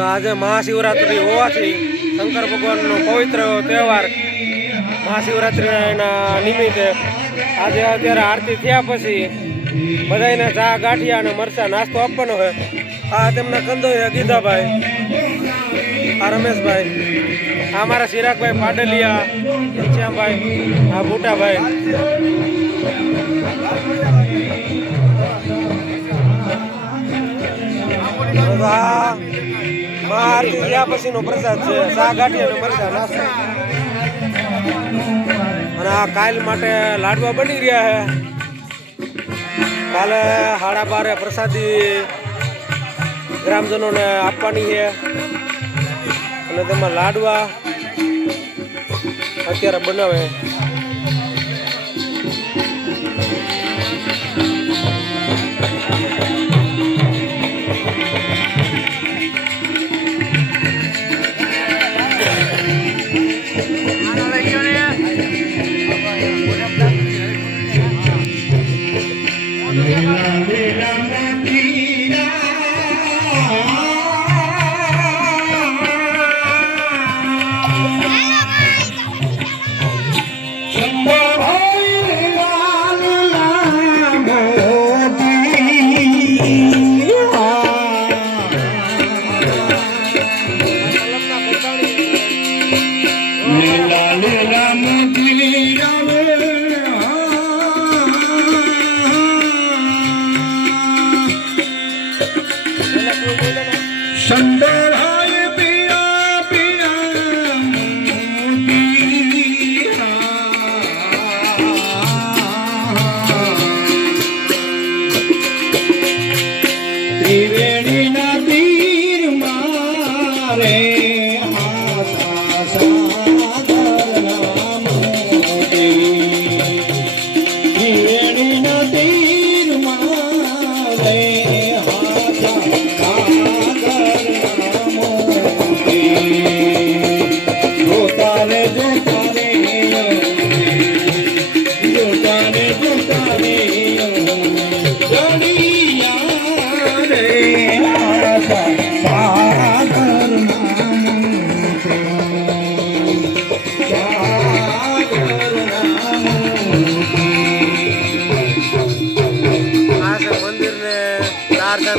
આજે મહાશિવરાત્રિ હોવાથી શંકર ભગવાનનો પવિત્ર તહેવાર મહાશિવરાત્રિના નિમિત્તે આજે અત્યારે આરતી થયા પછી બધાને ચા ગાંઠિયા અને મરચા નાસ્તો આપવાનો હોય. આ તેમના કંદોયા ગીધાભાઈ, આ રમેશભાઈ, આ મારા ચિરાગભાઈ પાડલિયા, ઘનશ્યામભાઈ, આ બુટાભાઈ. આરતી થયા પછીનો પ્રસાદ છે ચા ગાંઠિયા અને મરચા નાસ્તો. અને આ કાલ માટે લાડવા બની રહ્યા છે. કાલે 12:30 પ્રસાદી ગ્રામજનોને આપવાની છે અને તેમાં લાડવા અત્યારે બનાવે.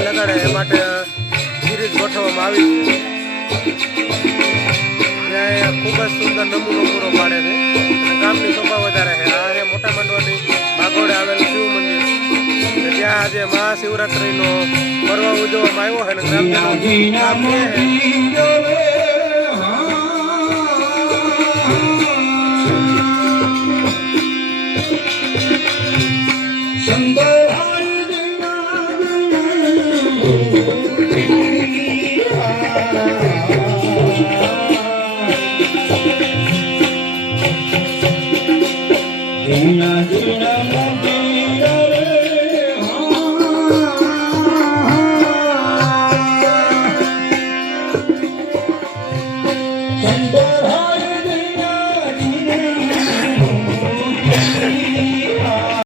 લગાડે એ માટે સિરીઝ ગોઠવવામાં આવી છે. ખૂબ જ સુંદર નમૂનો પૂરો પાડે છે અને ગામની શોભા વધારે છે. આ છે મોટા માંડવાની બાગોડે આવેલું શિવ મંદિર, જ્યાં આજે મહાશિવરાત્રિનો પર્વ ઉજવવામાં આવ્યો છે અને ગ્રામજનો જીના